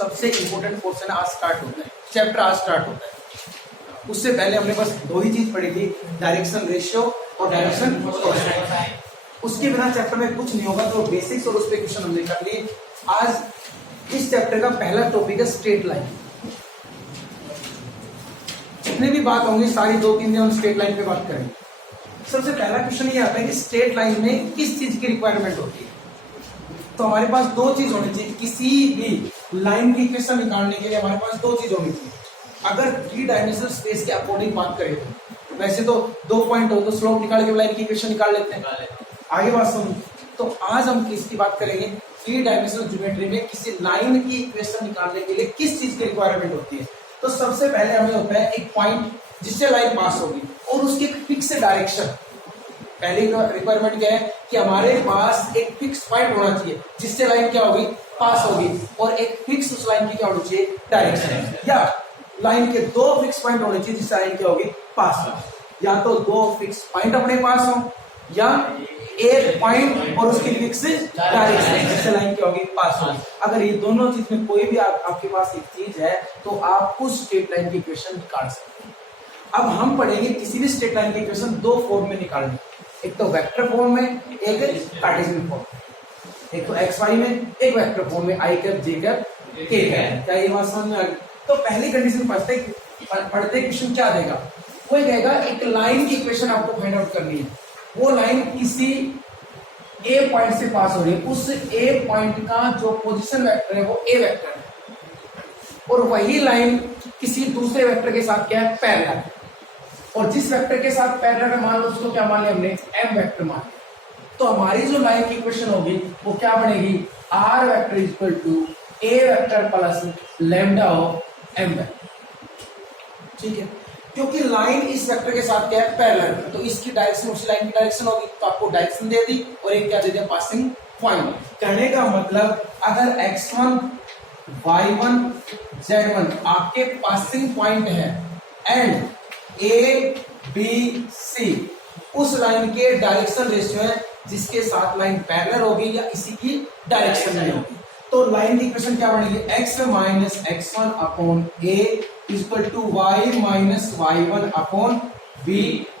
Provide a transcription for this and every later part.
सबसे important portion आज start होता है, चैप्टर आज स्टार्ट होता है। उससे पहले हमने बस दो ही चीज पढ़ी थी, डायरेक्शन रेशियो और डायरेक्शन कोएफिशिएंट। उसके बिना चैप्टर में कुछ नहीं होगा, तो बेसिक्स और उस पे क्वेश्चन हमने कर लिए। आज इस चैप्टर का पहला टॉपिक है स्ट्रेट लाइन। जितने भी बात होंगी सारी 2-3 दिन हम स्ट्रेट लाइन पे बात करेंगे। सबसे पहला क्वेश्चन ये आता है कि स्ट्रेट लाइन में किस चीज की रिक्वायरमेंट होती है। तो हमारे पास दो चीज होनी चाहिए, किसी भी लाइन की इक्वेशन निकालने के लिए हमारे पास दो चीज होनी चाहिए। अगर 3 डायमेंशनल स्पेस के अकॉर्डिंग बात करें तो वैसे तो 2 पॉइंट हो तो स्लोप निकाल के लाइन की इक्वेशन निकाल लेते हैं। आगे बात सुनो, तो आज हम किसकी बात करेंगे, 3 डायमेंशनल ज्योमेट्री में किसी लाइन की इक्वेशन निकालने के लिए किस चीज की रिक्वायरमेंट होती है। तो सबसे पहले हमें होता है एक पॉइंट जिससे लाइन पास होगी और उसकी एक फिक्स डायरेक्शन। पहली रिक्वायरमेंट क्या है कि हमारे पास एक फिक्स पॉइंट होना चाहिए जिससे लाइन क्या होगी, पास होगी, और एक फिक्स उस लाइन की क्या होनी चाहिए, डायरेक्शन। या लाइन के दो फिक्स पॉइंट होने चाहिए जिससे लाइन क्या होगी, पास होगी। या तो दो फिक्स पॉइंट अपने पास हो या एक पॉइंट और उसकी फिक्स डायरेक्शन जिससे लाइन क्या होगी, पास होगी। अगर ये दोनों चीज में कोई भी आपके पास एक चीज है तो आप उस स्ट्रेट लाइन की इक्वेशन निकाल सकते हैं। अब हम पढ़ेंगे किसी भी स्ट्रेट लाइन की इक्वेशन दो फॉर्म में निकालनी, एक तो वेक्टर फॉर्म में, एक कार्टेशियन फॉर्म में। एक तो एक्स वाई में, एक वेक्टर फॉर्म में आई कैप जे कैप के कैप। क्या ये बात समझ में आ गई? तो पहली कंडीशन पढ़ते क्वेश्चन क्या देगा, वो कहेगा एक लाइन की इक्वेशन आपको फाइंड आउट करनी है। वो लाइन किसी ए पॉइंट से पास हो रही है, उस ए पॉइंट का जो पोजीशन वेक्टर है वो ए वेक्टर है, और वही लाइन किसी दूसरे वेक्टर के साथ क्या है, पैरेलल है। और जिस वेक्टर के साथ पैरेलल है मान लो उसको क्या मान लिया हमने, एम वेक्टर मान लिया। तो हमारी जो लाइन की इक्वेशन होगी वो क्या बनेगी, R vector equal to A vector plus lambda of M vector. ठीक है, क्योंकि लाइन इस वेक्टर के साथ क्या है, पैरेलल, तो इसकी डायरेक्शन उसी लाइन की डायरेक्शन होगी। तो आपको डायरेक्शन दे दी और एक क्या दे दिया, पासिंग पॉइंट। कहने का मतलब अगर x1 y1 z1 आपके पासिंग पॉइंट है एंड ए बी सी उस लाइन के डायरेक्शन रेशियो है जिसके साथ लाइन पैरेलल होगी या इसी की डायरेक्शन में होगी, तो लाइन की इक्वेशन क्या बनेगी, x minus x1 upon A equal to y minus y1 upon b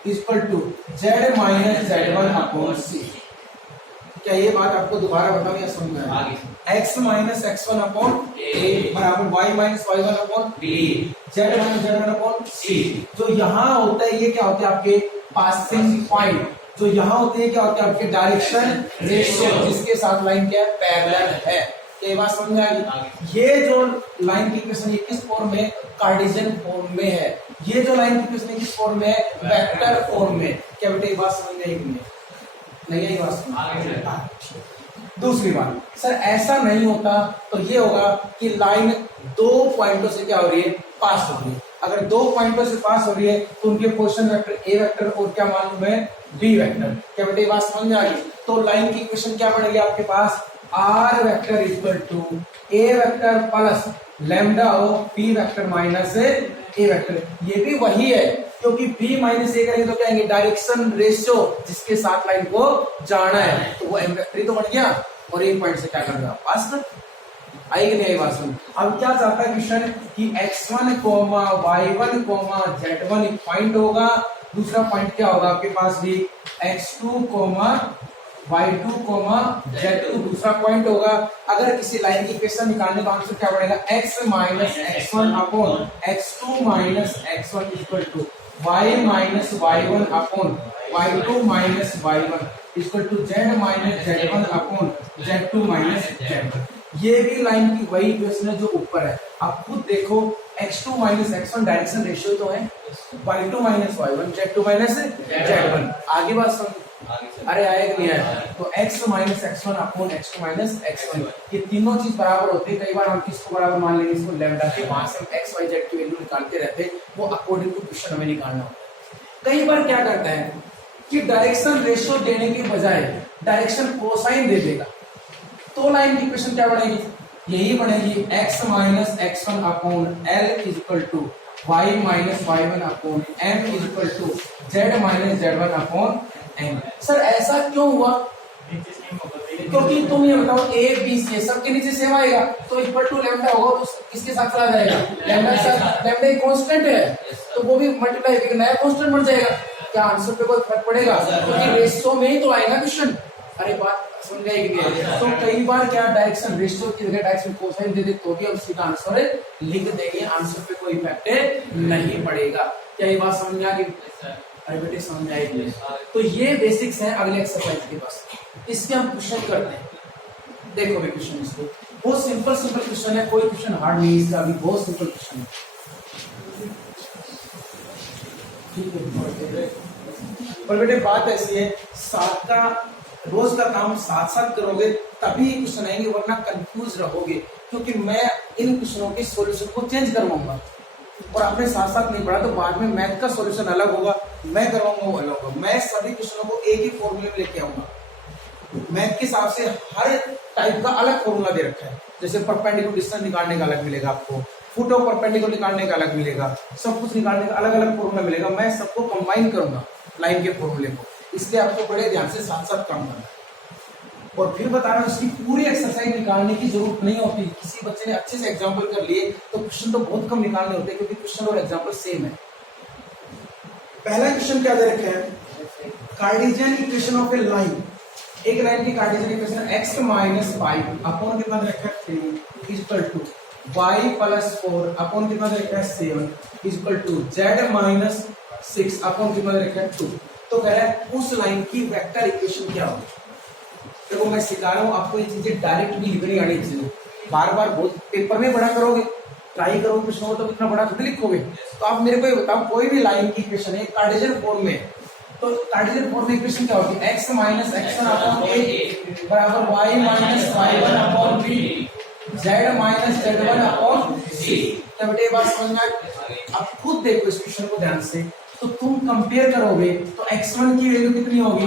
equal to z minus z1 upon c। क्या ये बात आपको दोबारा बताऊं या समझ में आगे, x minus x1 upon a बराबर y minus y1 upon b, z minus z1 upon c। जो यहाँ होता है ये क्या होता है, आपके पासिंग पॉइंट। जो यहाँ होते हैं क्या होते हैं, आपके डायरेक्शन रेशियो जिसके साथ लाइन क्या है, पैरेलल है। ये बात समझ में आ गई। ये जो लाइन की इक्वेशन ये किस फॉर्म में, कार्टेशियन फॉर्म में है। ये जो लाइन की इक्वेशन किस फॉर्म में है, वेक्टर फॉर्म में। क्या बेटे ये बात समझ में आई नहीं आई बात समझ? दूसरी बात, सर ऐसा नहीं होता तो ये होगा कि लाइन दो पॉइंटों से क्या हो रही है, पास हो रही है। अगर दो पॉइंटों से पास हो रही है तो उनके पोजीशन वेक्टर ए वेक्टर और क्या मालूम है, बी वेक्टर। क्या बेटे ये बात समझ में आ गई? तो लाइन की इक्वेशन क्या बनेगी आपके पास, r vector equal to A vector plus lambda of b vector minus a vector. ये भी वही है क्योंकि बी माइनस ए करेंगे तो क्या आएंगे, डायरेक्शन रेशियो जिसके साथ लाइन को जाना है, तो वो एम वेक्टर ही तो बन गया। और एक पॉइंट से क्या कर रहा पास कर आएगी नहीं आई बात सुन। अब क्या चाहता है क्वेश्चन कि x1 coma y1 coma z1 एक पॉइंट होगा, दूसरा पॉइंट क्या होगा आपके पास भी x2 coma y2 coma z2 दूसरा पॉइंट होगा। अगर किसी लाइन की इक्वेशन निकालने का आंसर क्या बनेगा, x minus x1 upon x2 minus x1 equal to y minus y1 upon y2 minus y1 equal to z minus z1 upon z2 minus z1। ये भी लाइन की वही इक्वेशन है जो ऊपर है। आप खुद देखो x2 minus x1 direction ratio तो है, y2 minus y1 z2 minus z1। आगे बात समझ, अरे आएगा नहीं आया, तो x minus x1 upon x2 minus x1 ये तीनों चीज बराबर होते हैं। कई बार हम किसको बराबर मान लेंगे, इसको लैम्डा के, वहां से हम x y z की वैल्यू निकालते रहते हैं, वो अकॉर्डिंग टू क्वेश्चन हमें निकालना होता है। कई बार क्या करता है कि डायरेक्शन रेशियो देने के बजाय डायरेक्शन कोसाइन दे देगा, तो लाइन की इक्वेशन क्या बनेगी, यही बनेगी x minus x1 upon l equal to y minus y1 upon m equal to z minus z1 upon m। Sir ऐसा क्यों हुआ, क्योंकि तुम ये बताओ ए बी सी सबके नीचे सेम आएगा तो इक्वल टू लैम्डा होगा तो किसके साथ चला जाएगा, लैम्डा के साथ। लैम्डा एक कांस्टेंट है तो वो भी मल्टीप्लाई एक नया कांस्टेंट बन जाएगा। क्या आंसर पे कोई फर्क पड़ेगा, क्योंकि रेशियो में ही तो आएगा क्वेश्चन। अरे बात समझ गए कि नहीं? तो कई बार क्या डायरेक्शन रेशियो की जगह डायरेक्शन कोसाइन दे दे तो भी हम सीधा आंसर लिख देंगे, आंसर पे कोई इफेक्ट नहीं पड़ेगा। क्या ये बात समझ में आ गई? अरे बेटे समझ में आएगी। तो ये बेसिक्स हैं अगले एक्सरसाइज के पास, इसके हम क्वेश्चन करते हैं। देखो भाई क्वेश्चन इसको बहुत सिंपल क्वेश्चन है, कोई क्वेश्चन हार्ड नहीं है इसका, अभी बहुत सिंपल क्वेश्चन है। ठीक है पर बेटे बात ऐसी है, साथ का रोज का काम साथ साथ करोगे तभी क्वेश्चन आएंगे, वरना कंफ्यूज रहोगे, क्योंकि मैं इन क्वेश्चनों के सॉल्यूशन को चेंज करवाऊंगा और आपने साथ साथ नहीं पढ़ा तो बाद में मैथ का सॉल्यूशन अलग होगा, मैं करवाऊंगा वो अलग होगा। मैं सभी क्वेश्चनों को एक ही फॉर्मूले में लेके आऊंगा। मैथ के हिसाब से हर टाइप का अलग फॉर्मूला दे रखा है, जैसे परपेंडिकुलर डिस्टेंस निकालने का अलग मिलेगा आपको, फुट ऑफ परपेंडिकुलर निकालने का अलग मिलेगा, सब कुछ निकालने का अलग अलग फॉर्मूला मिलेगा। मैं सबको कंबाइन करूंगा लाइन के फॉर्मूले को, इसलिए आपको बड़े ध्यान से साथ साथ काम करना है। और फिर बता रहा हूं इसकी पूरी एक्सरसाइज निकालने की जरूरत नहीं होती। किसी बच्चे ने अच्छे से एग्जाम्पल कर लिए तो क्वेश्चन तो बहुत कम निकालने होते हैं, क्योंकि क्वेश्चन और एग्जाम्पल सेम है। पहला क्वेश्चन क्या दे रखे हैं, Cartesian equation of a line. एक लाइन की Cartesian equation x minus 5 upon कितना दे रखा है 3 equal to y plus 4 upon कितना दे रखा है 7 equal to z minus 6 upon कितना दे रखा है 2। तो कह रहा है उस लाइन की वेक्टर इक्वेशन क्या होगी। देखो मैं सिखा रहा हूँ आपको ये चीजें डायरेक्ट भी लिखनी आनी चाहिए, बार बार बहुत पेपर में पढ़ा करोगे, ट्राई करोगे कुछ हो तो इतना बड़ा खुद लिखोगे। तो आप मेरे को ये बताओ कोई भी लाइन की इक्वेशन है कार्टेशियन फॉर्म में, तो कार्टेशियन फॉर्म में इक्वेशन क्या होगी, x minus x1 upon a बराबर y minus y1 upon b z minus z1 upon c। क्या बेटे ये बात समझ में आई? अब खुद देखो इस क्वेश्चन को ध्यान से, तो तुम कंपेयर करोगे तो x1 की वैल्यू कितनी होगी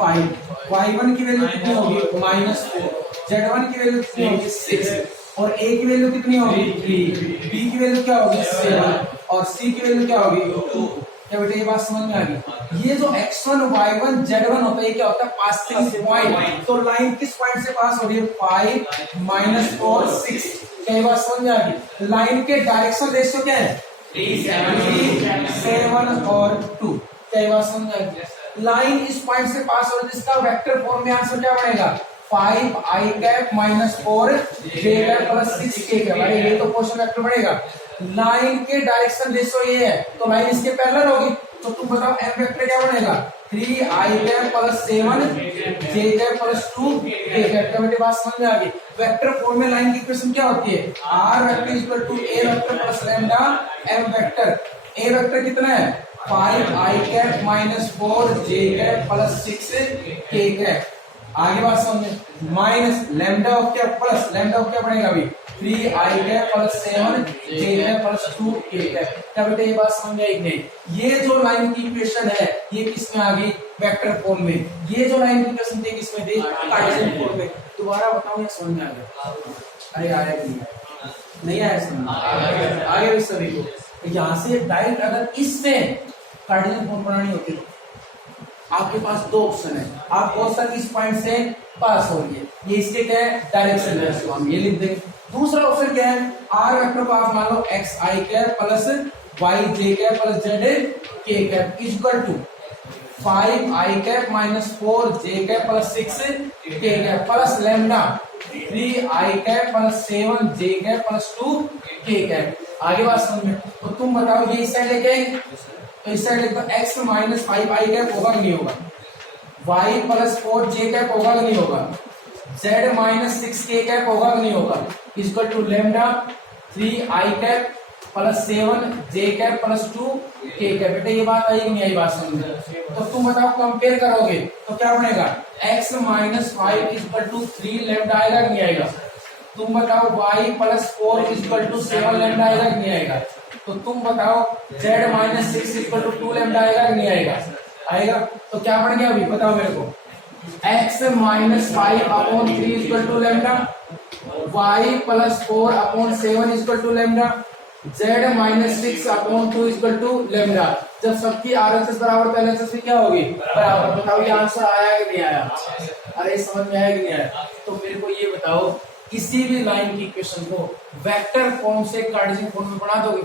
5, y1 की वैल्यू कितनी होगी -4, z1 की वैल्यू कितनी होगी 6 और a की वैल्यू कितनी होगी 3, b की वैल्यू क्या होगी 7 और c की वैल्यू क्या होगी 2। क्या बेटे ये बात समझ में आ गई? ये जो x1 y1 z1 होता है क्या होता है पासिंग पॉइंट। तो लाइन किस पॉइंट से पास हो रही है 5 -4 6। क्या ये बात समझ में आ गई? लाइन के डायरेक्शन रेशियो क्या है 3 7 और 2। क्या ये बात समझ में आ गई? लाइन इस पॉइंट से पास हो रही है जिसका वेक्टर फॉर्म में आंसर क्या बनेगा 5i cap -4 j cap plus 6k cap. अरे ये तो क्वेश्चन वेक्टर बनेगा। लाइन के डायरेक्शन रेशियो ये है तो लाइन इसके पैरेलल होगी, तो तुम बताओ m वेक्टर क्या बनेगा 3i cap plus 7 j cap plus 2k cap. क्या बेटे बात समझ में आ गई? वेक्टर फॉर्म में लाइन की इक्वेशन क्या होती है r vector equal to a vector plus lambda m vector. a vector कितना है 5i cap -4 j cap plus 6k cap. आगे बात समझे माइनस लैम्डा ऑफ क्या प्लस लैम्डा ऑफ क्या बनेगा अभी 3i cap plus 7 j cap plus 2k cap. क्या बेटे ये बात समझ में आई नहीं? ये जो लाइन की इक्वेशन है ये किसमें आ गई वेक्टर फॉर्म में, ये जो लाइन की इक्वेशन थी किसमें थी कार्टेशियन फॉर्म में। दोबारा बताओ ये समझ में आ गया? अरे आया नहीं आया समझ आगे सभी को। यहाँ से डायरेक्ट अगर इससे कार्टेशियन फॉर्म बनानी होती तो आपके पास दो ऑप्शन है, आप कौन सा किस पॉइंट से पास हो रही है, ये इसके क्या है डायरेक्शन रेशियो, हम ये लिख देंगे। दूसरा ऑप्शन क्या है आर वेक्टर को आप मान लो X I cap plus Y J cap plus Z K cap equal to 5i cap -4 j cap plus 6k cap plus lambda 3i cap plus 7 j cap plus 2k cap. आगे बात समझ में? तो तुम बताओ ये इस साइड लेके तो इस साइड लिखो x माइनस 5i कैप होगा कि नहीं होगा, y प्लस 4j कैप होगा कि नहीं होगा, z माइनस 6k कैप होगा कि नहीं होगा equal to lambda 3i cap plus 7j cap plus 2k cap. बेटे ये बात आई कि नहीं आई बात समझ में? तो तुम बताओ कंपेयर करोगे तो क्या बनेगा x minus 5 equal to 3 lambda आएगा कि नहीं आएगा। तुम बताओ y plus 4 equal to 7 lambda आएगा कि नहीं आएगा। तो तुम बताओ z minus 6 equal to 2 lambda आएगा कि नहीं आएगा। आएगा। तो क्या बन गया अभी बताओ मेरे को x minus 5 upon 3 equal to lambda, y plus 4 upon 7 equal to lambda, z minus 6 upon 2 equal to lambda. जब सबकी RHS बराबर तो LHS भी क्या होगी बराबर। बताओ ये आंसर आया कि नहीं आया। अरे समझ में आया कि नहीं आया? तो मेरे को ये बताओ, किसी भी लाइन की इक्वेशन को वेक्टर फॉर्म से कार्टेशियन फॉर्म में बना दोगे?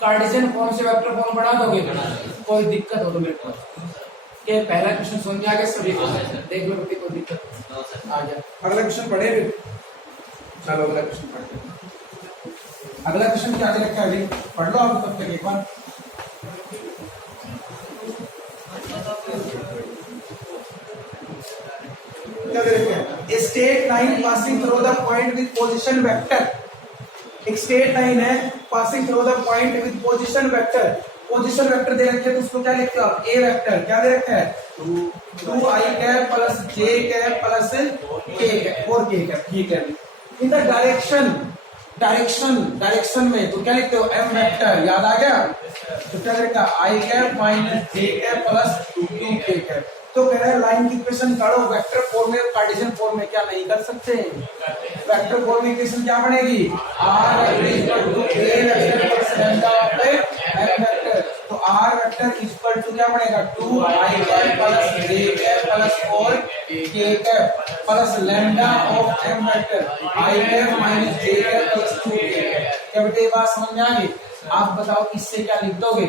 कार्टेशियन फॉर्म से वेक्टर फॉर्म बना दोगे? कोई दिक्कत हो तो मेरे को ये पहला क्वेश्चन सुन के आ गया सभी को? देख लो कोई दिक्कत आ गया। अगला क्वेश्चन पढ़े भी? चलो अगला क्वेश्चन पढ़ते हैं। अगला क्वेश्चन क्या दे रखा है अभी? पढ़ लो आप तब तक एक बार। क्या दे रखा है? A straight line passing through the point with position vector। एक स्ट्रेट लाइन है passing through the point with position vector. Position vector दे रखे हैं तो उसको क्या लिखते हो आप? A vector. क्या दे रखा है? 2i cap plus j cap plus k cap और k कैप। ठीक है। इन द डायरेक्शन में तो क्या लिखते हो? m vector. याद आ गया? तो क्या लिखा? i cap minus j cap plus 2k cap. तो कह रहा है लाइन की इक्वेशन निकालो वेक्टर फॉर्म में, कार्टेशियन फॉर्म में। क्या नहीं कर सकते? वेक्टर फॉर्म में इक्वेशन क्या बनेगी? r equal to a vector plus lambda पे m वेक्टर। तो r वेक्टर इक्वल टू क्या बनेगा? 2i cap plus j cap plus 4k cap plus lambda of m vector i cap minus j cap plus 2k cap. क्या बेटे बात समझ में आ गई? आप बताओ इससे क्या लिख दोगे?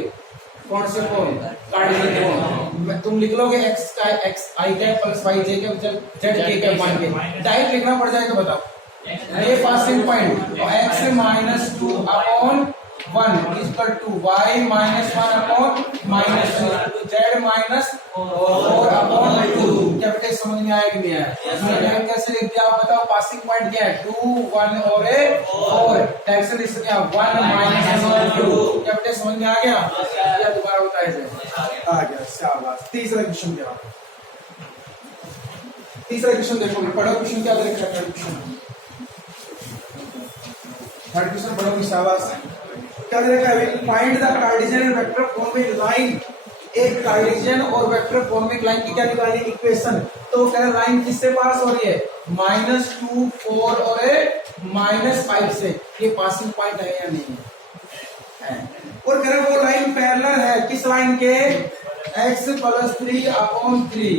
कौन से फॉर्म? Cartesian form. तुम लिख लोगे x i cap plus y j cap z k cap मान के डायरेक्ट लिखना पड़ जाएगा। बताओ ये पासिंग पॉइंट तो x minus 2 upon 1 equal to y minus 1 upon minus 2 z minus 4 upon 2। क्या बेटे समझ में आया कि नहीं आया? कैसे लिख दिया आप बताओ? पासिंग पॉइंट क्या है? 2 1 और 4। डायरेक्शन रेशियो क्या? 1 माइनस 2। क्या बेटे समझ में आ गया? या दोबारा बताइए? आ गया। शाबाश। तीसरा क्वेश्चन क्या? तीसरा क्वेश्चन देखो, पढ़ो क्वेश्चन क्या दे रखा है? थर्ड क्वेश्चन पढ़ो। शाबाश। क्या दे रखा है? Find the Cartesian and vector form में लाइन। एक कार्टेशियन और वेक्टर फॉर्म में लाइन की क्या निकाली? इक्वेशन। तो कह रहा लाइन किससे पास हो रही है? -2 4 और -5 से। ये पासिंग पॉइंट है या नहीं है? और कह रहा वो लाइन पैरेलल है किस लाइन के? x plus 3 upon 3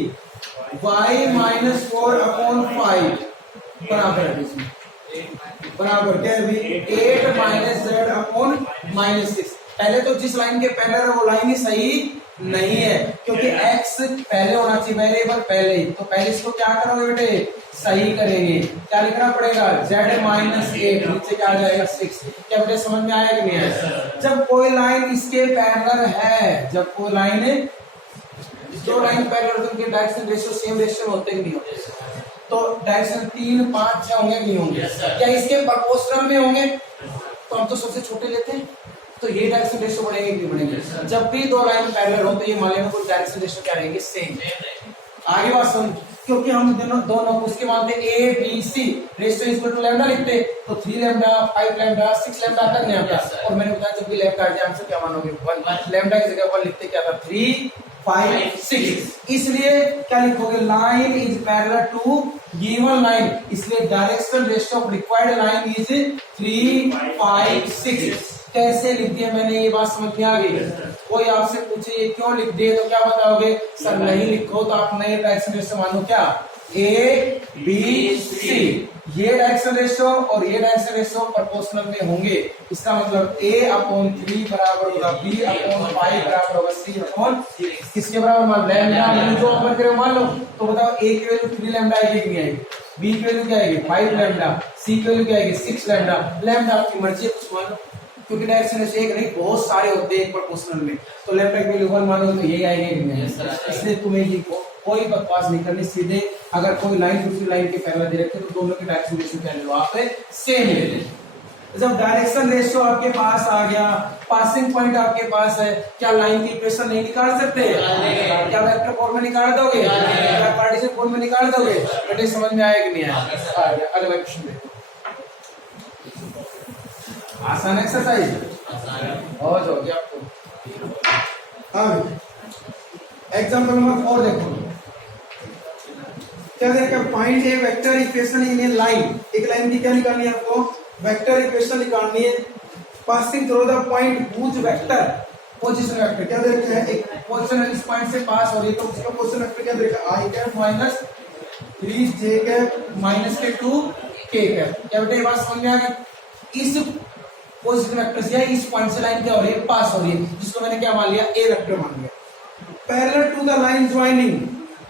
y minus 4 upon 5 बराबर है इसमें। बराबर क्या है? 8 माइनस z अपॉन माइनस 6। पहले तो जिस लाइन के पैरेलल है वो लाइन ही सही नहीं है, क्योंकि x पहले होना चाहिए, वेरिएबल पहले। तो पहले इसको क्या करोगे बेटे? सही करेंगे। क्या लिखना पड़ेगा? z माइनस 8 नीचे क्या आ जाएगा? 6। क्या बेटे समझ में आया कि नहीं आया? जब कोई लाइन इसके पैरेलल है, जब कोई लाइन दो लाइन पैरेलल तो उनके डायरेक्शन रेशियो सेम रेशियो होते ही नहीं होते। तो डायरेक्शन 3 5 6 होंगे नहीं होंगे? क्या इसके प्रोपोर्शनल में होंगे? तो हम तो सबसे छोटे लेते हैं। तो ये डायरेक्शन रेशियो बढ़ेंगे कि नहीं बढ़ेंगे? जब भी दो लाइन पैरेलल हो तो ये मान लेना कोई डायरेक्शन रेशियो क्या रहेंगे? सेम। आगे बात सुन, क्योंकि हम दोनों उसके मानते A B C ratio equal to lambda लिखते, तो 3 लैम्डा 5 लैम्डा 6 लैम्डा तक नहीं आता। और मैंने बताया जब भी लैम्डा आ जाए आंसर क्या मानोगे? 1। लैम्डा की जगह 1 लिखते क्या था? 3 5 6। इसलिए क्या लिखोगे? Line is parallel to given line, इसलिए direction ratio of required line is 3 5 6। कैसे लिख दिया मैंने? ये बात समझ में आ गई? कोई आपसे पूछे ये क्यों लिख दिए तो क्या बताओगे? सर नहीं लिखो तो आप नए डायरेक्शन रेशियो मानो। क्या? ए बी सी, ये डायरेक्शन रेशियो और ये डायरेक्शन रेशियो प्रोपोर्शनल में होंगे। इसका मतलब a अपॉन 3 बराबर होगा b अपॉन 5 बराबर होगा c अपॉन किसके बराबर? मान लैम्डा जो अपन करें मान लो। तो बताओ a की वैल्यू 3 लैम्डा आएगी कि नहीं आएगी? b की वैल्यू क्या आएगी? 5 लैम्डा। c की वैल्यू क्या आएगी? 6 लैम्डा। लैम्डा आपकी मर्जी है कुछ मान लो, क्योंकि डायरेक्शन रेशियो एक नहीं बहुत सारे होते हैं प्रोपोर्शनल में। तो लैम्डा की वैल्यू 1 मानो तो यही आएगी कि नहीं? इसलिए तुम्हें ये कोई बकवास नहीं करनी। सीधे अगर कोई लाइन दूसरी लाइन के पैरेलल दे रखे तो दोनों के डायरेक्शन रेशियो क्या ले लो आप? सेम ले लो। जब डायरेक्शन रेशियो आपके पास आ गया, पासिंग पॉइंट आपके पास है, क्या लाइन की इक्वेशन नहीं निकाल सकते? क्या वेक्टर फॉर्म में निकाल दोगे? क्या कार्टेशियन फॉर्म में निकाल दोगे? बेटे समझ में आया कि नहीं आया? आ गया। अगला क्वेश्चन देखो। आसान एक्सरसाइज हो जाओगे आपको। हाँ एग्जाम्पल नंबर 4 देखो। क्या देखा? Find a vector equation in a line. एक लाइन की क्या निकालनी है आपको? वेक्टर इक्वेशन निकालनी है passing through the point whose vector position vector. क्या देखते हैं? एक पोजीशन इस पॉइंट से पास हो रही है तो उसका पोजीशन वेक्टर क्या देखा? i cap minus 3j cap minus के 2k कैप। क्या बेटा ये बात समझ में आ गई? इस पॉजिटिव वेक्टर से इस पॉइंट से लाइन क्या हो रही है, पास हो रही है, जिसको मैंने क्या मान लिया, ए वेक्टर मान लिया। Parallel to the line joining,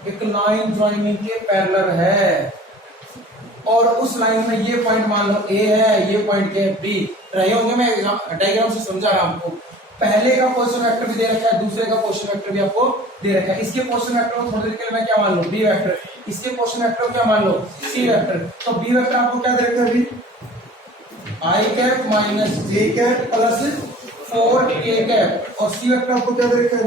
एक लाइन ज्वाइनिंग के पैरेलल है और उस लाइन में ये पॉइंट मान लो ए है, ये पॉइंट के बी रहे होंगे। मैं डायग्राम से समझा रहा हूं आपको। पहले का पोजीशन वेक्टर भी दे रखा है, दूसरे का पोजीशन वेक्टर भी आपको दे रखा है। इसके पोजीशन वेक्टर को थोड़ी देर के लिए मैं क्या मान लो, बी वेक्टर। इसके पोजीशन वेक्टर को क्या मान लो, सी वेक्टर। तो बी वेक्टर आपको क्या दे रखा है अभी, आई कैप माइनस जे कैप प्लस 4k कैप, और सी वेक्टर आपको क्या दे रखा है,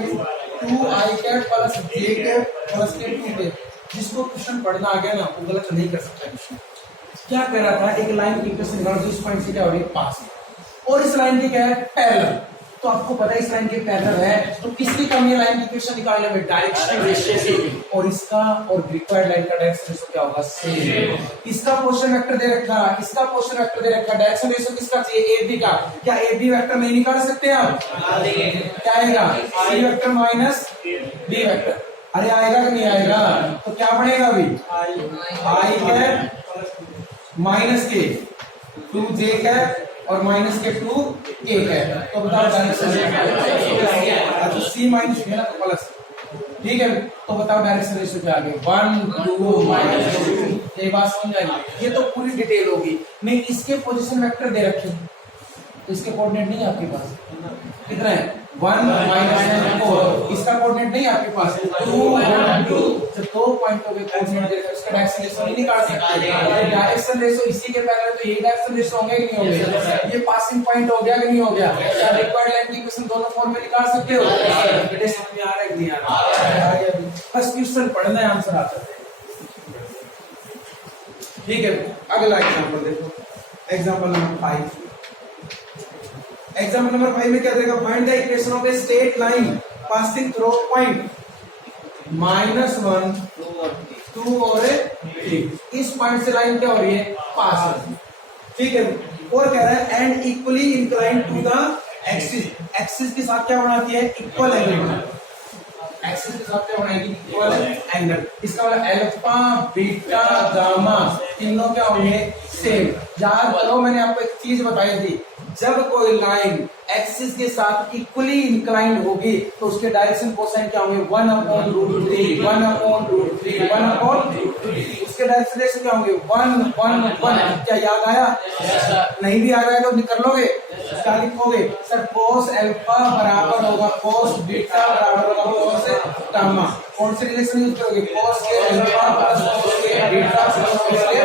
2i कैप प्लस जे कैप प्लस के 2k। जिसको क्वेश्चन पढ़ना आ गया ना वो गलत नहीं कर सकता। क्वेश्चन क्या कह रहा था, एक लाइन की इक्वेशन निकालो जो इस पॉइंट से क्या हो रही है, पास, और इस लाइन की क्या है, पैरेलल। तो आपको पता है इस लाइन के पैरेलल है, तो किसकी कमी है लाइन की इक्वेशन निकालने में, डायरेक्शन रेशियो की। और इसका और रिक्वायर्ड लाइन का डायरेक्शन रेशियो क्या होगा, सेम। इसका पोजीशन वेक्टर दे रखा, इसका पोजीशन वेक्टर दे रखा, डायरेक्शन रेशियो किसका चाहिए, ए बी का। क्या ए बी वेक्टर नहीं निकाल सकते आप, क्या आएगा, C vector minus B vector. अरे आएगा कि नहीं आएगा, तो क्या बनेगा अभी, आई कैप माइनस के 2j कैप और माइनस के 2k कैप। तो बताओ डायरेक्शन, तो सी माइनस है ना तो प्लस, ठीक है। तो बताओ डायरेक्शन रेशियो क्या आ गया, 1 2 माइनस 2। ये बात समझ आई, ये तो पूरी डिटेल होगी। मैं इसके पोजीशन वेक्टर दे रखे, तो इसके कोऑर्डिनेट नहीं है आपके पास, कितना है, 1 माइनस 4। इसका कोऑर्डिनेट नहीं है आपके पास, 2 1 2। जब 2 पॉइंटों के कोऑर्डिनेट देकर उसका डायरेक्शन रेशियो नहीं निकाल सकते। डायरेक्शन रेशियो इसी के पैरेलल, तो ये डायरेक्शन रेशियो होंगे कि नहीं होंगे, ये पासिंग पॉइंट हो गया कि नहीं हो गया। क्या रिक्वायर्ड लाइन की इक्वेशन दोनों फॉर्म में निकाल सकते हो, बेटे समझ में आ रहा है कि नहीं आ रहा, बस क्वेश्चन पढ़ना है, आंसर आता है, ठीक है। अगला एग्जांपल देखो, एग्जांपल नंबर 5। एग्जांपल नंबर 5 में क्या देगा, find the equation of a straight line passing through point -1 2 और 3। इस पॉइंट से लाइन क्या हो रही है, पास है, ठीक है। और कह रहा है and equally inclined to the axis, axis के साथ क्या बनाती है, इक्वल एंगल, एक्सिस के साथ क्या बनाएगी, इक्वल एंगल। इसका मतलब अल्फा बीटा गामा तीनों क्या होंगे, सेम। याद करो मैंने आपको एक चीज बताई थी, जब कोई लाइन एक्सिस के साथ इक्वली इंक्लाइंड होगी तो उसके डायरेक्शन कोसाइन क्या होंगे, 1/√3 1/√3 1/√3। उसके डायरेक्शन रेशियो क्या होंगे, 1 1 1। क्या याद आया, नहीं भी आ रहा है तो कर लोगे, क्या लिखोगे, सर कोस अल्फा बराबर होगा कोस बीटा बराबर होगा कोस गामा। कौन से रिलेशन यूज करोगे, कोस के अल्फा प्लस कोस के बीटा प्लस कोस के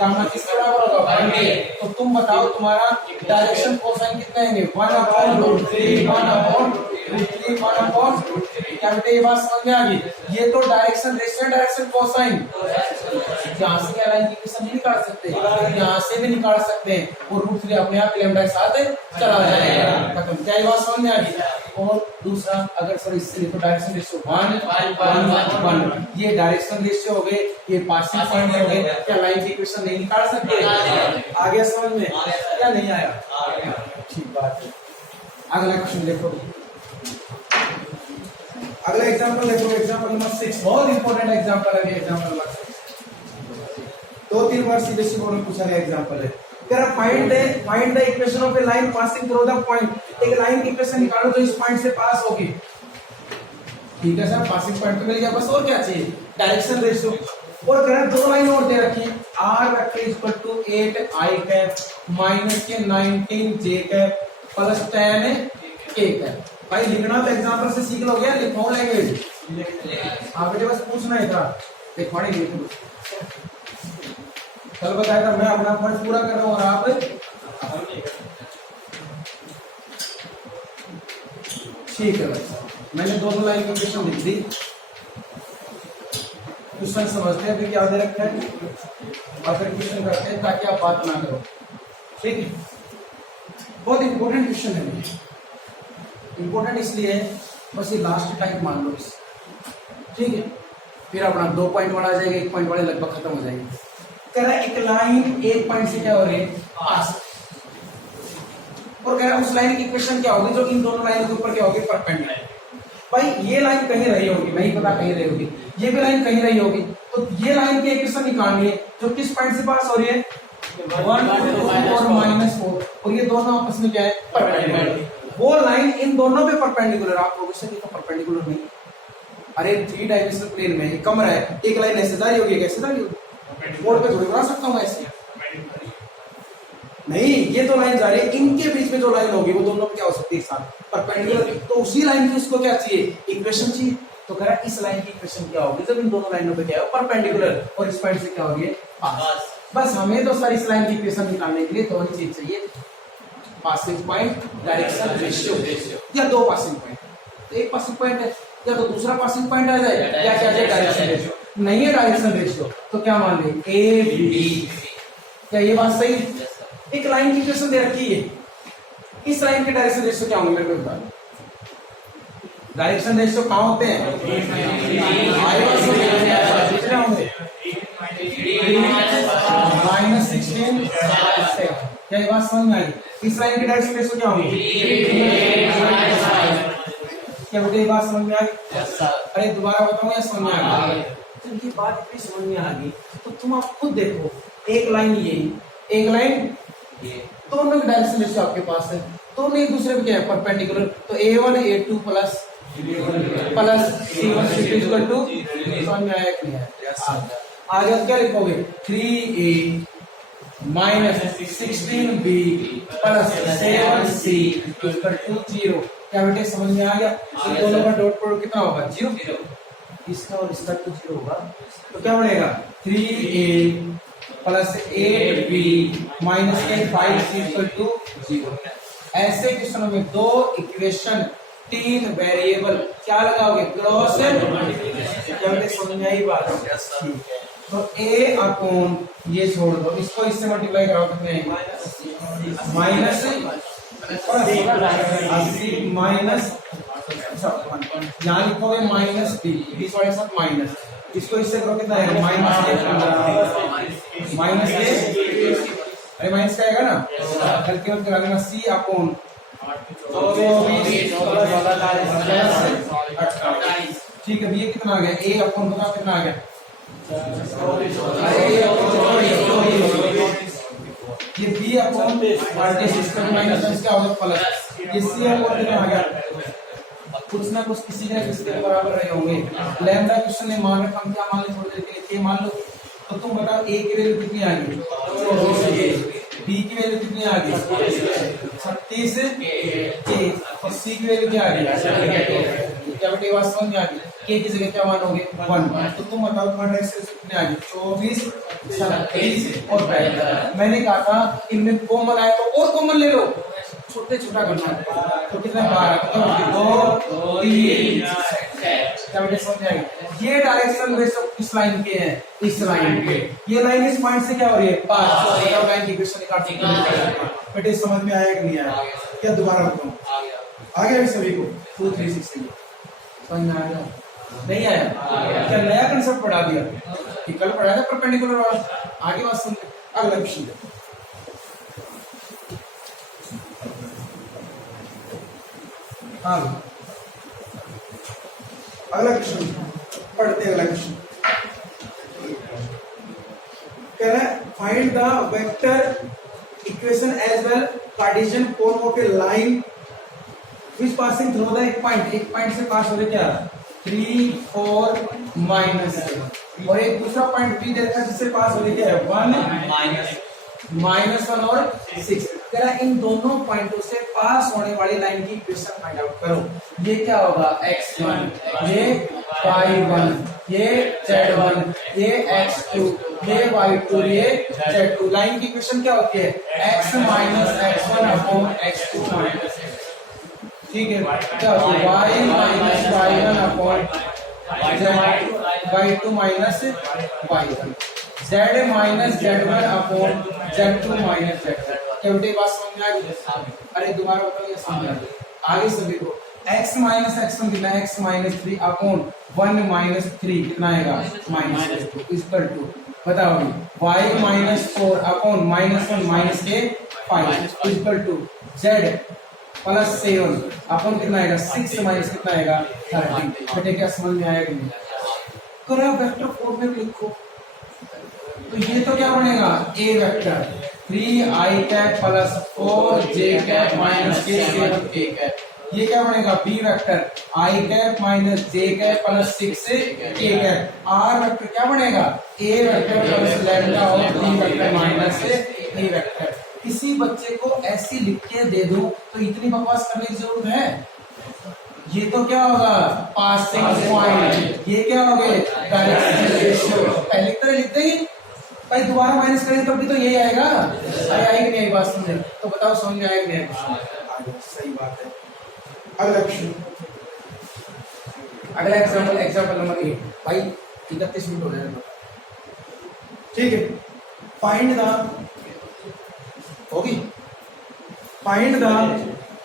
गामा किसके बराबर होगा, 1। तो तुम बताओ तुम्हारा डायरेक्शन कोसाइन कितने आएंगे, 1/√3 1/√3 1/√3। क्या बेटे ये बात समझ में आ गई, ये तो डायरेक्शन रेशियो, डायरेक्शन कोसाइन। यहाँ से क्या लाइन की इक्वेशन नहीं निकाल सकते, यहाँ से भी निकाल सकते हैं, और √3 अपने आप लैम्डा के साथ चला जाएगा, खत्म। क्या ये बात समझ में आ गई। और दूसरा अगर सर इससे लिखो डायरेक्शन रेशियो 1 1 1, ये डायरेक्शन रेशियो हो गए, ये पासिंग पॉइंट हो गए। क्या लाइन की इक्वेशन नहीं निकाल सकते, आ गया समझ में, क्या नहीं आया, ठीक बात है। अगला क्वेश्चन देखो, अगला एग्जांपल देखो, एग्जांपल नंबर 6, बहुत इंपॉर्टेंट एग्जांपल है ये, एग्जांपल नंबर 6 2-3 बार सीबीएसई बोर्ड में पूछा गया एग्जांपल है। Find the equation of a line passing through the point. एक लाइन की इक्वेशन निकालो जो इस पॉइंट से पास होगी, ठीक है सर, पासिंग पॉइंट तो मिल गया, बस और क्या चाहिए, डायरेक्शन रेशियो। और कह रहा है दो लाइन और दे रखी, r vector equal to 8i cap minus के 19j cap plus 10k cap. भाई लिखना तो एग्जांपल से सीख लोगे, लिखो लैंग्वेज, आप बेटे बस पूछना ही था, लिखवाने के लिए कल बताया था, मैं अपना फर्ज पूरा कर रहा हूँ और आप ठीक है भाई। मैंने दोनों लाइन की इक्वेशन लिख दी, क्वेश्चन समझते हैं क्या दे रखा है और फिर क्वेश्चन करते हैं ताकि आप बात ना करो, ठीक है। बहुत इंपॉर्टेंट क्वेश्चन है, इंपॉर्टेंट इसलिए है बस ये लास्ट टाइम मान लो इस, ठीक है। फिर अपना 2 पॉइंट वाला आ जाएगा, 1 पॉइंट वाले लगभग खत्म हो जाएगी। कह रहा है एक लाइन एक पॉइंट से क्या हो रही है, पास, और कह रहा है उस लाइन की इक्वेशन क्या होगी जो इन दोनों लाइनों के ऊपर क्या होगी, परपेंडिकुलर। भाई ये लाइन कहीं रही होगी, नहीं पता कहीं रही होगी, ये भी लाइन कहीं रही होगी, तो ये लाइन की इक्वेशन निकालनी है जो किस पॉइंट से पास हो रही है 1 और -4 और ये दोनों आपस में क्या है परपेंडिकुलर। वो लाइन इन दोनों पे परपेंडिकुलर, आप लोगों से देखो परपेंडिकुलर नहीं। अरे 3 डायमेंशनल प्लेन में एक कमरा है, एक लाइन ऐसे जा रही होगी, कैसे जा रही होगी, बोर्ड पे थोड़ी बना सकता हूँ ऐसे नहीं। ये दो लाइन जा रही है, इनके बीच में जो लाइन होगी वो दोनों क्या हो सकती है साथ परपेंडिकुलर। तो उसी लाइन की उसको क्या चाहिए इक्वेशन चाहिए। तो कह रहा है इस लाइन की इक्वेशन क्या होगी जब इन दोनों लाइनों पे क्या है परपेंडिकुलर और इस पॉइंट से क्या होगी पास। बस हमें तो सर इस लाइन की इक्वेशन निकालने के लिए दो ही चीज चाहिए, पासिंग पॉइंट डायरेक्शन रेशियो या दो पासिंग पॉइंट। तो एक पासिंग पॉइंट है या तो दूसरा पासिंग पॉइंट आ जाए या क्या है डायरेक्शन रेशियो। नहीं है डायरेक्शन रेशियो तो क्या मान ले ए बी। क्या ये बात सही है? एक लाइन की इक्वेशन दे रखी है, इस लाइन के डायरेक्शन रेशियो क्या होंगे मेरे को बता। डायरेक्शन रेशियो कहाँ होते हैं -16 क्या ये बात समझ में आई? इस लाइन के डायरेक्शन रेशियो क्या होंगे क्या बेटे ये बात समझ में आ गई? अरे दोबारा बताऊं या समझ में आ गई? जब ये बात इतनी समझ में आ गई तो तुम आप खुद देखो, एक लाइन ये एक लाइन ये दोनों की डायरेक्शन रेशियो आपके पास है, दोनों एक दूसरे पे क्या है परपेंडिकुलर। तो a1 a2 plus c1 c2 equal to समझ में आया कि नहीं आया? आगे आप क्या लिखोगे 3a minus 16b plus 7c equal to 0। क्या बेटे समझ में आ गया? इन दोनों का डॉट प्रोडक्ट कितना होगा 0, इसका और इसका तो 0 होगा। तो क्या बनेगा 3a plus 8b minus 5c equal to 0। ऐसे क्वेश्चनों में दो इक्वेशन 3 वेरिएबल क्या लगाओगे क्रॉस क्या बेटे समझ में आई बात? ठीक है। तो a अपॉन ये छोड़ दो, इसको इससे मल्टीप्लाई कराओ कितने माइनस माइनस यहाँ लिखोगे माइनस b बीच वाले साथ माइनस, इसको इससे करो कितना है माइनस अरे माइनस का आएगा ना हल्के में करा देना c अपॉन ठीक है। ये कितना आ गया a अपॉन बता कितना आ गया ये b अपॉन माइनस क्या होगा प्लस ये c अपॉन कितना आ गया कुछ ना कुछ किसी ना किसी के बराबर रहे होंगे। लैम्डा क्वेश्चन ने मान रखा, हम क्या मान ले थोड़ी देर के लिए मान लो। तो तुम बताओ a की वैल्यू कितनी आ गई b की वैल्यू कितनी आ गई 36 और c की वैल्यू क्या आ गई क्या बेटे बात समझ में आ गई? k की जगह क्या मानोगे 1। तो तुम बताओ तुम्हारा कितने आ गई 24 36 और 65। मैंने कहा था इनमें कॉमन आए तो और कॉमन ले लो, छोटे छोटा करना है। तो कितना 12 2 3 क्या बेटे समझ में आएगी? ये डायरेक्शन रेशियो किस लाइन के हैं इस लाइन के। ये लाइन इस पॉइंट से क्या हो रही है पास लाइन की इक्वेशन निकाल बेटे समझ में आया कि नहीं आया? क्या दोबारा बताऊं आ गया सभी को 2 3 6 समझ में आया नहीं आया? क्या नया कंसेप्ट पढ़ा दिया कि कल पढ़ाया था परपेंडिकुलर वाला? आगे बात सुन अगला क्वेश्चन हाँ अगला क्वेश्चन पढ़ते हैं। अगला क्वेश्चन कह रहा है find the vector equation as well Cartesian form of a line which passing through the एक पॉइंट से पास हो रहे क्या 3 4 माइनस और एक दूसरा पॉइंट बी देखा जिससे पास हो रही क्या है 1 और 6। कह रहा इन दोनों पॉइंटों से पास होने वाली लाइन की इक्वेशन फाइंड आउट करो। ये क्या होगा x1 ये y1 ये z1 ये x2 ये y2 ये z2। लाइन की इक्वेशन क्या होती है x minus x1 upon x2 minus ठीक है क्या होती है y minus y1 upon y2 minus y1 z minus z1 upon z2 minus z1। क्या बेटे बात समझ में आ गई? अरे दोबारा बताओ ये समझ आ गई? आगे सभी को x माइनस x1 कितना x माइनस 3 अपॉन 1 माइनस 3 कितना आएगा माइनस 2 इक्वल टू बताओ y minus 4 upon minus 1 minus के 5 equal to z plus 7 upon कितना आएगा 6 माइनस कितना आएगा 13। बेटे क्या समझ में आया कि नहीं? करो वेक्टर फॉर्म में लिखो तो ये तो क्या बनेगा a vector 3i cap plus 4j cap minus k 7k cap. ये क्या बनेगा b vector i cap minus j cap plus 6k cap. R vector क्या बनेगा ए वेक्टर प्लस लैम्डा और b vector minus a vector. किसी बच्चे को ऐसी लिख के दे दो तो इतनी बकवास करने की जरूरत है? ये तो क्या होगा पासिंग पॉइंट, ये क्या हो गए डायरेक्शन रेशियो। पहले की तरह लिखते ही भाई दोबारा माइनस करेंगे तब भी तो यही आएगा। अरे आएगी नहीं आई बात समझे? तो बताओ समझ में आएगा नहीं? सही बात है। अगला क्वेश्चन, अगला एग्जाम्पल नंबर 8। भाई 31 मिनट हो गए, ठीक है। फाइंड द होगी find the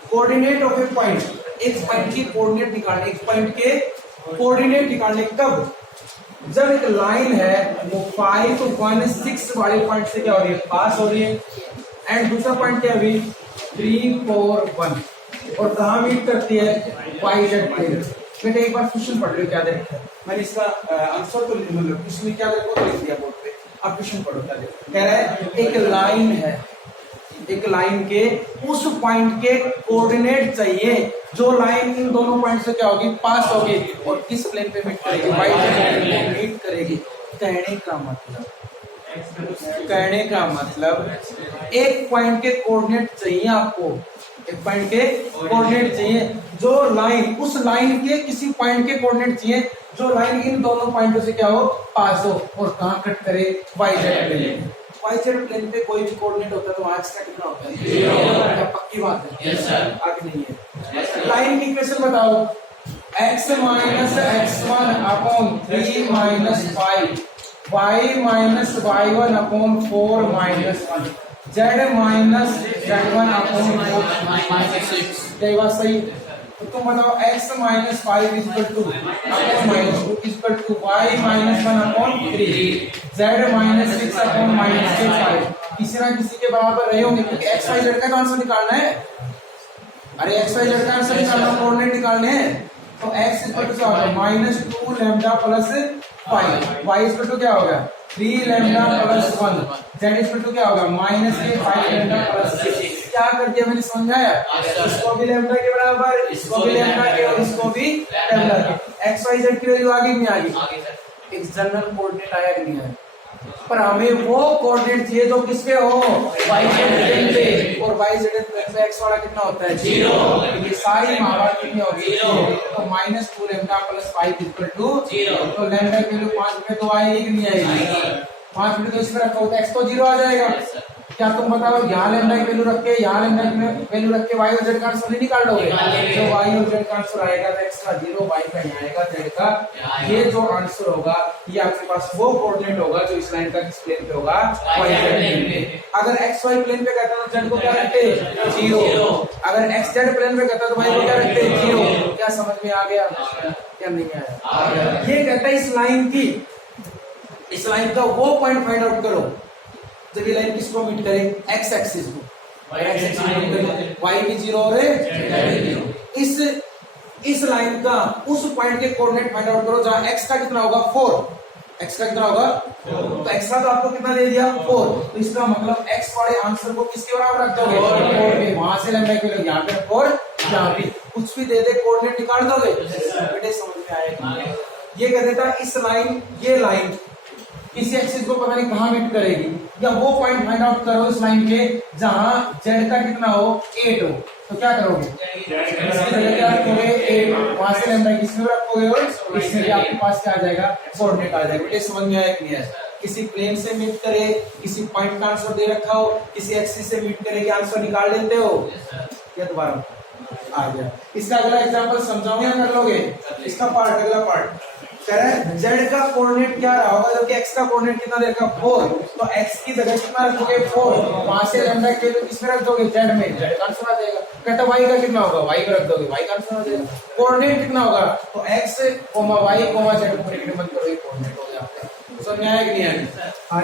coordinate of A point. एक पॉइंट की कोऑर्डिनेट निकालने, एक पॉइंट के कोऑर्डिनेट निकालने कब? जब एक लाइन है वो 5 1 6 वाले पॉइंट से क्या हो रही है पास हो रही है, एंड दूसरा पॉइंट क्या है 3 4 1 और कहाँ मीट करती है YZ प्लेन। बेटा एक बार क्वेश्चन पढ़ लो क्या दे रखा है, मैंने इसका आंसर तो मतलब इसमें क्या देखो तो लिख दिया बोर्ड पे, आप क्वेश्चन पढ़ो क्या कह रहा है। एक लाइन है, एक लाइन के उस पॉइंट के कोऑर्डिनेट चाहिए जो लाइन इन दोनों पॉइंट से क्या होगी पास होगी और किस प्लेन पे मीट करेगी YZ मीट करेगी। कहने का मतलब एक पॉइंट के कोऑर्डिनेट चाहिए आपको, एक पॉइंट के कोऑर्डिनेट चाहिए जो लाइन उस लाइन के किसी पॉइंट के कोऑर्डिनेट चाहिए जो लाइन इन दोनों पॉइंटों से क्या हो पास हो और कहाँ कट करे YZ प्लेन। YZ प्लेन पे कोई भी कोऑर्डिनेट होता है तो x का कितना होता है 0। क्या पक्की बात है? Yes sir. आगे नहीं है। लाइन की इक्वेशन बताओ x minus x1 upon 3 minus 5 y minus y1 upon 4 minus 1 z minus z1 upon 4 minus 6। क्या बात सही? तो तुम बताओ x minus 5 equal to upon minus 2 equal to y minus 1 upon 3 z minus 6 upon minus 5। किसी ना किसी के बराबर रहे होंगे क्योंकि x y z का आंसर निकालना है। अरे x y z का आंसर निकालना, कोऑर्डिनेट निकालने हैं। तो x इक्वल टू क्या होगा minus 2 lambda plus 5, y equal to क्या होगा 3 lambda plus 1, z equal to क्या होगा माइनस 5 लैम्डा प्लस 6। क्या कर दिया मैंने समझाया? इसको भी लैम्डा के बराबर, इसको भी लैम्डा के और इसको भी लैम्डा के। एक्स वाई जेड की वैल्यू आ गई नहीं आ गई? एक जनरल कोऑर्डिनेट आया कि नहीं आया? पर हमें वो कोऑर्डिनेट चाहिए जो किसके हो YZ प्लेन पे, और YZ प्लेन पे x वाला कितना होता है 0। ये सारी महाभारत कितनी होगी 0। तो minus 2 lambda plus 5 equal to 0। तो लैम्डा की वैल्यू 5 में तो आएगी कि नहीं आएगी? 5 में तो इसमें रखा होता है x तो 0 आ जाएगा। क्या तुम बताओ यहाँ लैम्डा की वैल्यू रख के यहाँ लैम्डा की वैल्यू रख के y और z का आंसर नहीं निकाल लोगे? तो y और z का आंसर आएगा तो x का 0, y का यहाँ आएगा, z का ये जो आंसर होगा ये आपके पास वो कोऑर्डिनेट होगा जो इस लाइन का किस प्लेन पे होगा YZ प्लेन पे। अगर xy प्लेन पे कहता तो z को क्या रखते 0, अगर xz प्लेन पे कहता तो y को क्या रखते 0। क्या समझ में आ गया? क्या नहीं आया? ये कहता है इस लाइन का वो पॉइंट फाइंड आउट करो जब ये लाइन किसको मीट करे x एक्सिस को, x एक्सिस को मीट करे y भी 0 और इस लाइन का उस पॉइंट के कोऑर्डिनेट फाइंड आउट करो जहां x का कितना होगा 4। x का कितना होगा 4। तो x का तो आपको कितना दे दिया 4। तो इसका मतलब x वाले आंसर को किसके बराबर रख दोगे 4 के। वहां से लैम्डा के लोग यहां पे 4 यहां पे कुछ भी दे दे कोऑर्डिनेट निकाल दोगे। बेटे समझ में आएगा? ये कह देता इस लाइन ये लाइन किसी एक्सिस को पता नहीं कहां मीट करेगी, या वो पॉइंट फाइंड आउट करो इस लाइन के जहां z का कितना हो 8 हो। तो क्या करोगे इसकी जगह क्या रखोगे 8, वहां से लैम्डा किसमें रखोगे और इसमें भी आपके पास क्या आ जाएगा कोऑर्डिनेट आ जाएगा। बेटे समझ में आया कि नहीं आया? किसी प्लेन से मीट करे, किसी पॉइंट का आंसर दे रखा हो, किसी एक्सिस से मीट करेगी आंसर निकाल लेते हो या दोबारा आ गया। इसका अगला एग्जांपल समझाऊं या कर लोगे? इसका पार्ट अगला पार्ट कह रहा है z का कोऑर्डिनेट क्या रहा होगा जबकि x का कोऑर्डिनेट कितना दे रखा 4। तो x की जगह कितना रखोगे 4, वहां से लैम्डा के वैल्यू किसमें रख दोगे z में, z का आंसर आ जाएगा। कहता y का कितना होगा y में रख दोगे, y का आंसर आ जाएगा। कोऑर्डिनेट कितना होगा तो x, y, z को ब्रैकेट बंद करो, ये कोऑर्डिनेट हो जाता है। समझ में आया कि नहीं आया?